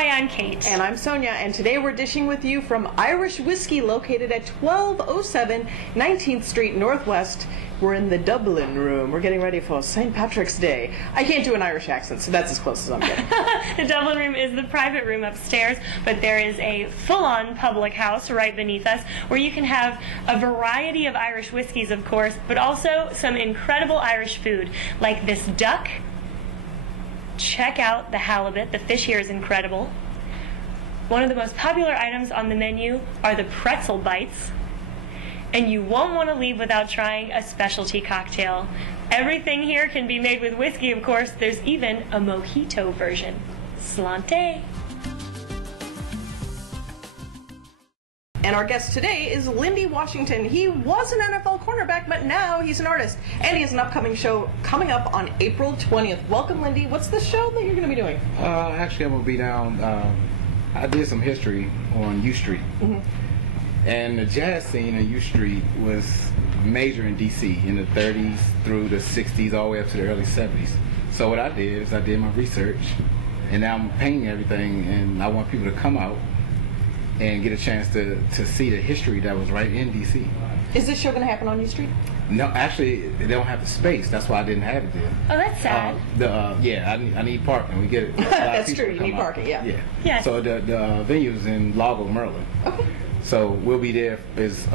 Hi, I'm Kate. And I'm Sonya, and today we're dishing with you from Irish Whiskey, located at 1207 19th Street Northwest. We're in the Dublin room. We're getting ready for St. Patrick's Day. I can't do an Irish accent, so that's as close as I'm getting. The Dublin room is the private room upstairs, but there is a full-on public house right beneath us where you can have a variety of Irish whiskeys, of course, but also some incredible Irish food, like this duck. Check out the halibut. The fish here is incredible. One of the most popular items on the menu are the pretzel bites. And you won't want to leave without trying a specialty cocktail. Everything here can be made with whiskey, of course. There's even a mojito version. Slante. And our guest today is Lynde Washington. He was an NFL cornerback, but now he's an artist. And he has an upcoming show coming up on April 20th. Welcome, Lynde. What's the show that you're going to be doing? Actually, I'm going to be down, I did some history on U Street. Mm-hmm. And the jazz scene in U Street was major in D.C. in the 30s through the 60s, all the way up to the early 70s. So what I did is I did my research, and now I'm painting everything, and I want people to come out and get a chance to see the history that was right in D.C. Is this show going to happen on U Street? No, actually, they don't have the space. That's why I didn't have it there. Oh, that's sad. Yeah, I need parking. We get a lot That's of people true. You need parking, yeah. Yes. So the venue is in Largo, Maryland. Okay. So we'll be there is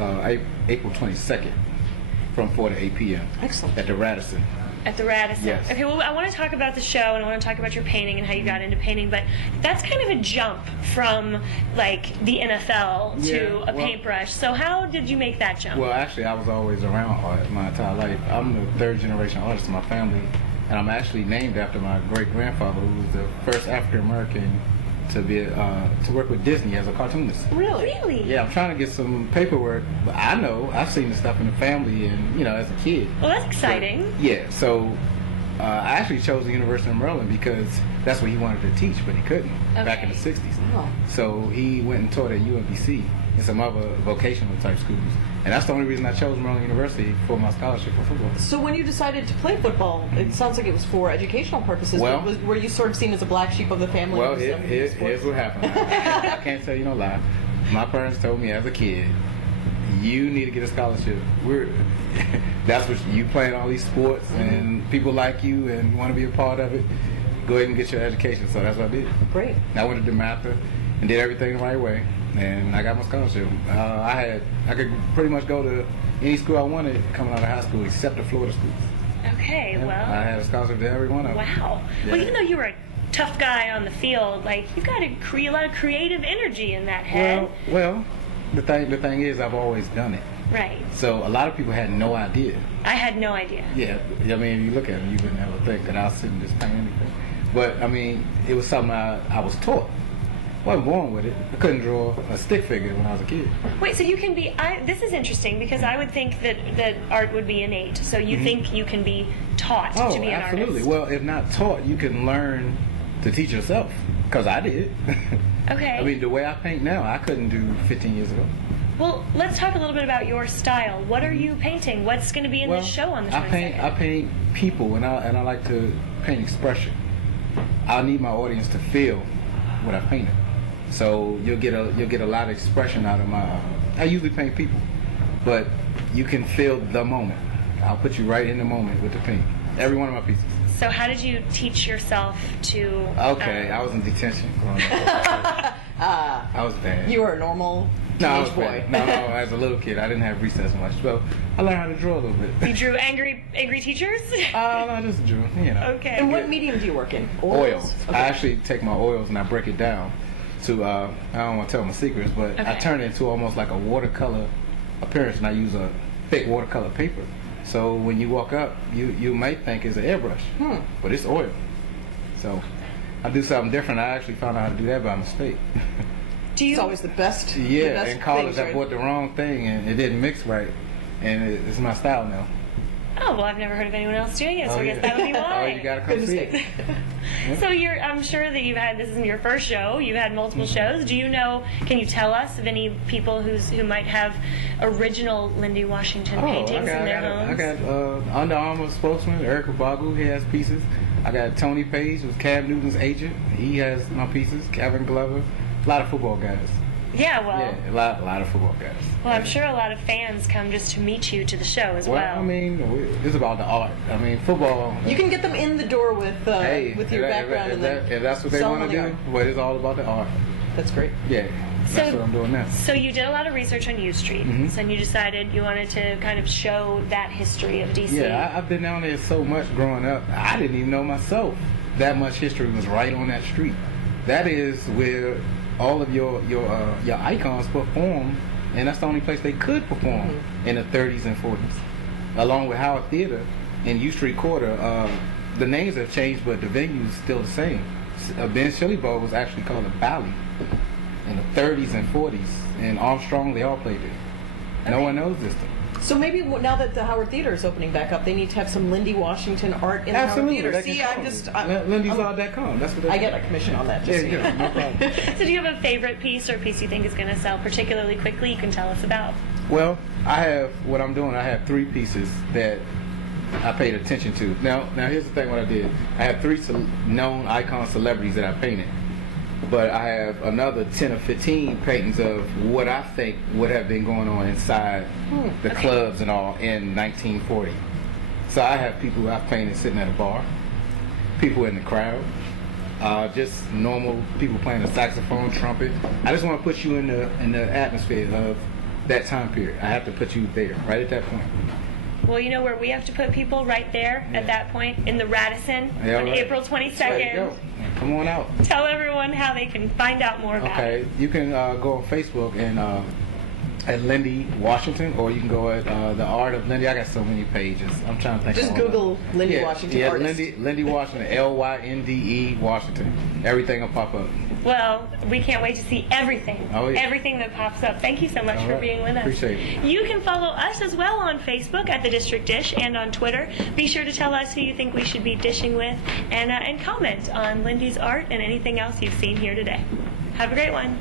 April 22nd from 4 to 8 p.m. Excellent. At the Radisson. At the Radisson. Yes. Okay, well, I want to talk about the show, and I want to talk about your painting and how you got into painting, but that's kind of a jump from, like, the NFL to a paintbrush. So how did you make that jump? Well, actually, I was always around art my entire life. I'm the third-generation artist in my family, and I'm actually named after my great-grandfather, who was the first African-American to be to work with Disney as a cartoonist. Really? Really? Yeah, I'm trying to get some paperwork, but I know I've seen the stuff in the family, and as a kid. Well, that's exciting. So I actually chose the University of Maryland because that's what he wanted to teach, but he couldn't back in the 60s. Oh. So he went and taught at UMBC and some other vocational type schools, and that's the only reason I chose Maryland University for my scholarship for football. So when you decided to play football, it sounds like it was for educational purposes. Well, were you sort of seen as a black sheep of the family? Well, here's what happened. I can't tell you no lie. My parents told me as a kid, you need to get a scholarship. That's what you playing all these sports, and people like you and want to be a part of it. Go ahead and get your education. So that's what I did. Great. I went to DeMatha and did everything the right way, and I got my scholarship. I could pretty much go to any school I wanted coming out of high school except the Florida schools. Okay, Yeah, well. I had a scholarship to every one of them. Wow. Yeah. Well, even though you were a tough guy on the field, like, you've got a lot of creative energy in that head. Well, the thing is, I've always done it. Right. So a lot of people had no idea. I had no idea. Yeah, I mean, if you look at it, you would never think that I was sitting just painting anything. But I mean, it was something I was taught. I wasn't born with it. I couldn't draw a stick figure when I was a kid. Wait, so you can be... this is interesting because I would think that art would be innate. So you think you can be taught to be an absolutely. artist? Well, if not taught, you can learn to teach yourself. Because I did. Okay. I mean, the way I paint now, I couldn't do 15 years ago. Well, let's talk a little bit about your style. What are you painting? What's going to be in this show on the 22nd? I paint people, and I like to paint expression. I need my audience to feel what I painted. So you'll get a lot of expression out of my. I usually paint people, but you can feel the moment. I'll put you right in the moment with the paint. Every one of my pieces. So how did you teach yourself to... Okay, I was in detention growing up. I was bad. You were a normal I was boy. bad. No, as a little kid, I didn't have recess much. So I learned how to draw a little bit. You drew angry teachers? No, I just drew, Okay. And what medium do you work in? Oils. Okay. I actually take my oils and I break it down to, I don't want to tell my secrets, but I turn it into almost like a watercolor appearance, and I use a thick watercolor paper. So when you walk up, you might think it's an airbrush, but it's oil. So I do something different. I actually found out how to do that by mistake. It's always the best. Yeah, the best in college things, I right? bought the wrong thing and it didn't mix right, and it's my style now. Oh, well, I've never heard of anyone else doing it, so I guess that would be why. Oh, you gotta come see it. So I'm sure that this isn't your first show. You've had multiple shows. Do you know? Can you tell us of any people who might have original Lynde Washington paintings in their homes? I got Under Armour spokesman Eric Bagu. He has pieces. I got Tony Page, who's Cam Newton's agent. He has my pieces. Kevin Glover. A lot of football guys. Yeah, well. Yeah, a lot of football guys. Well, I'm sure a lot of fans come just to meet you to the show as well. Well, I mean, it's about the art. I mean, football. You can get them in the door with your background. If that's what they want to do, but it's all about the art. That's great. Yeah, that's what I'm doing now. So you did a lot of research on U Street, and you decided you wanted to kind of show that history of DC. Yeah, I've been down there so much growing up. I didn't even know myself that much history was right on that street. That is where all of your icons perform, and that's the only place they could perform in the 30s and 40s. Along with Howard Theater and U Street Quarter, the names have changed, but the venue is still the same. Ben's Chili Bowl was actually called a Valley in the 30s and 40s, and Armstrong, they all played it. No one knows this thing. So maybe now that the Howard Theater is opening back up, they need to have some Lynde Washington art in the Howard Theater. See, Linde'sArt.com. That's what I get a commission on that. Just no problem. So do you have a favorite piece or piece you think is going to sell particularly quickly you can tell us about? Well, I have 3 pieces that I paid attention to. Now here's the thing what I did. I have 3 known icon celebrities that I painted. But I have another 10 or 15 paintings of what I think would have been going on inside the clubs and all in 1940. So I have people who I've painted sitting at a bar, people in the crowd, just normal people playing a saxophone, trumpet. I just want to put you in the atmosphere of that time period. I have to put you there, right at that point. Well, you know where we have to put people right there at that point? In the Radisson on April 22nd. Come on out. Tell everyone how they can find out more about it. Okay, you can go on Facebook and at Lynde Washington, or you can go at the Art of Lynde. I got so many pages. I'm trying to think. Just Google Lynde Washington artist. Lynde Washington, Lynde Washington. Everything will pop up. Well, we can't wait to see everything. Oh, yeah. Everything that pops up. Thank you so much for being with us. Appreciate it. You can follow us as well on Facebook at The District Dish and on Twitter. Be sure to tell us who you think we should be dishing with and comment on Lynde's art and anything else you've seen here today. Have a great one.